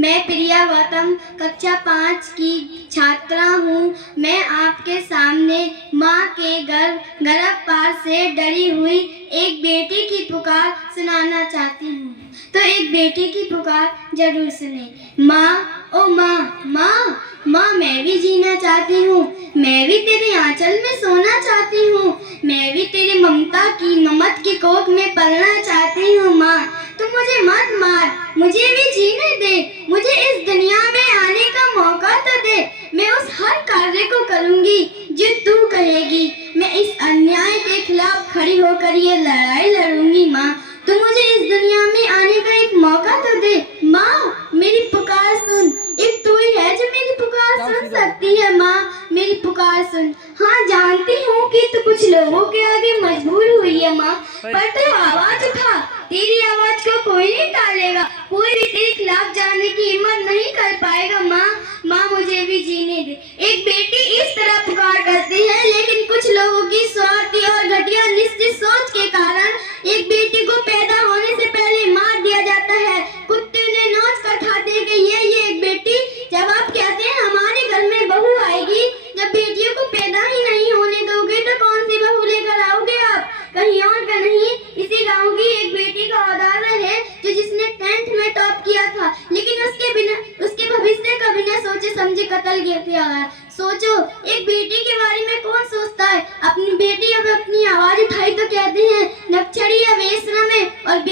मैं प्रिया गौतम कक्षा 5 की छात्रा हूँ। मैं आपके सामने माँ के गर्भपात से डरी हुई एक बेटी की पुकार सुनाना चाहती हूँ। तो एक बेटी की पुकार जरूर सुने। माँ, ओ माँ, माँ, माँ मैं भी जीना चाहती हूँ। मैं भी तेरे आंचल में सोना चाहती हूँ। मैं भी तेरी ममता की ममत की कोख में पलना चाहती हूँ। माँ तू मुझे मत मार, मुझे भी जीने दे। मुझे इस दुनिया में आने का मौका तो दे। मैं उस हर कार्य को करूँगी जो तू कहेगी। मैं इस अन्याय के खिलाफ खड़ी होकर ये लड़ाई लड़ूंगी। माँ तू मुझे इस दुनिया में आने का एक मौका तो दे। माँ मेरी पुकार सुन, एक तू ही है जो मेरी पुकार सुन सकती है। माँ मेरी पुकार सुन। हाँ जानती हूँ कि तू कुछ लोगों के आगे मजबूर हुई है माँ, पर तू आवाज उठा। तेरी आवाज को कोई नहीं टालेगा, कोई भी तेरे खिलाफ जाने की हिम्मत नहीं कर पाएगा। माँ, माँ मुझे भी जीने दे। एक बेटी इस तरह पुकार करती है, लेकिन कुछ लोगों की स्वार्थी और घटिया निश्चित सोच के कारण एक बेटी को पैदा होने से पहले मार दिया जाता है। कुत्ते ने नोच कर खाते हैं कि ये एक बेटी। जब आप कहते हैं हमारे घर में बहू आएगी, जब बेटियों को पैदा ही नहीं होने दोगे तो कौन सी बहू लेकर आओगे आप? कहीं और का नहीं, इसी गांव की एक बेटी का उदाहरण है जो जिसने 10th में टॉप किया था, लेकिन उसके भविष्य का बिना सोचे समझे कत्ल किया गया। सोचो, एक बेटी के बारे में कौन सोचता है? अपनी बेटी अब अपनी आवाज उठाई तो कहते हैं नक्सड़ी या वेश्रम है। और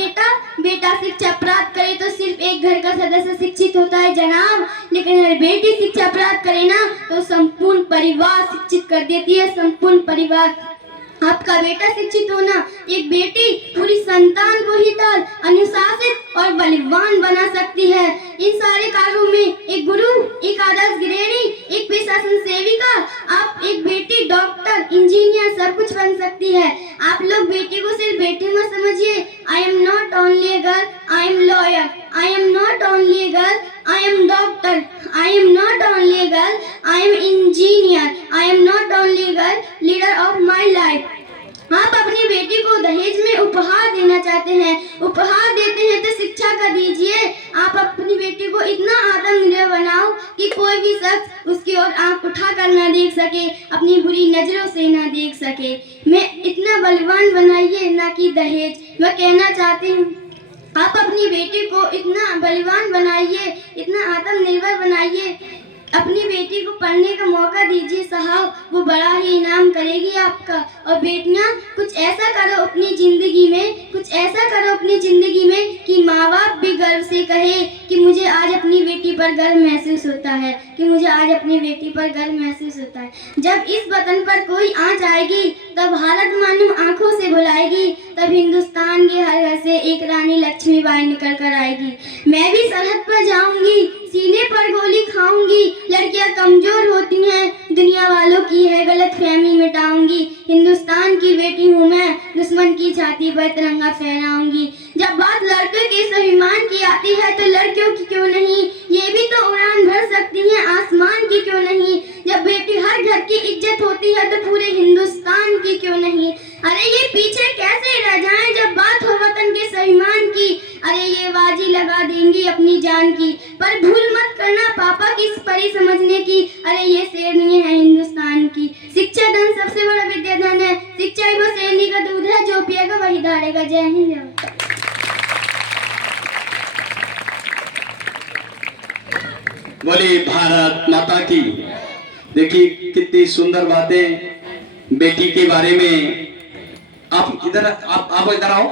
बेटा शिक्षा प्राप्त करे तो सिर्फ एक घर का सदस्य शिक्षित होता है जनाब, लेकिन अगर बेटी शिक्षा प्राप्त करे ना तो संपूर्ण परिवार शिक्षित कर देती है। संपूर्ण परिवार। आपका बेटा शिक्षित होना, एक बेटी पूरी संतान को हितल, अनुशासित और बलवान बना सकती है। इन सारे कार्यों में एक गुरु, एक आदर्श गृहिणी, एक प्रशासन सेविका, आप एक बेटी डॉक्टर, इंजीनियर सब कुछ बन सकती है। आप लोग बेटी को सिर्फ बेटी मत समझिए। I am not only a girl, I am lawyer. I am not only a girl, I am doctor. I am not only a girl, I am engineer. I am not only a girl, leader of my life. आप अपनी बेटी को दहेज में उपहार देना चाहते हैं, उपहार देते हैं तो शिक्षा का दीजिए। आप अपनी बेटी को इतना आत्मनिर्भर बनाओ कि कोई भी शख्स उसकी ओर आंख उठाकर ना देख सके, अपनी बुरी नजरों से ना देख सके। मैं इतना बलवान बनाइए, ना कि दहेज। मैं कहना चाहती हूँ आप अपनी बेटी को इतना बलवान बनाइए, इतना आत्मनिर्भर बनाइए। अपनी बेटी को पढ़ने का मौका दीजिए साहब, वो बड़ा ही इनाम करेगी आपका। और बेटियां कुछ ऐसा करो अपनी जिंदगी में, कुछ ऐसा करो अपनी जिंदगी में कि माँ बाप भी गर्व से कहे कि मुझे आज अपनी बेटी पर गर्व महसूस होता है, कि मुझे आज अपनी बेटी पर गर्व महसूस होता है। जब इस वतन पर कोई आँच आएगी तब भारत मानो आंखों से बुलाएगी, तब हिंदुस्तान के हर घर से एक रानी लक्ष्मीबाई निकल कर आएगी। मैं भी सरहद पर जाऊंगी, सीने पर गोली खाऊंगी। लड़कियां कमजोर होती हैं, दुनिया वालों की है गलतफहमी मिटाऊंगी। हिंदुस्तान की बेटी हूँ मैं, दुश्मन की छाती पर तिरंगा फहराऊंगी। जब बात लड़कों के स्वाभिमान की आती है तो लड़कियों की क्यों नहीं, ये भी तो उड़ान भर सकती हैं, आसमान की क्यों नहीं। जब बेटी हर घर की इज्जत होती है तो पूरे हिंदुस्तान की क्यों नहीं। अरे ये पीछे कैसे रह जाएं जब बात हो वतन के स्वाभिमान की। अरे ये बाजी लगा देंगी अपनी जान की, पर भूल मत करना पापा की परी समझने की। अरे ये शेरनी है हिंदुस्तान की। शिक्षा धन सबसे बड़ा विद्याधन है, शिक्षा ही वो शेरनी का दूध है, जो पिएगा वही धारेगा। जय हिंद। बोली भारत माता की। देखिए कितनी सुंदर बातें बेटी के बारे में। आप इधर, आप इधर आओ।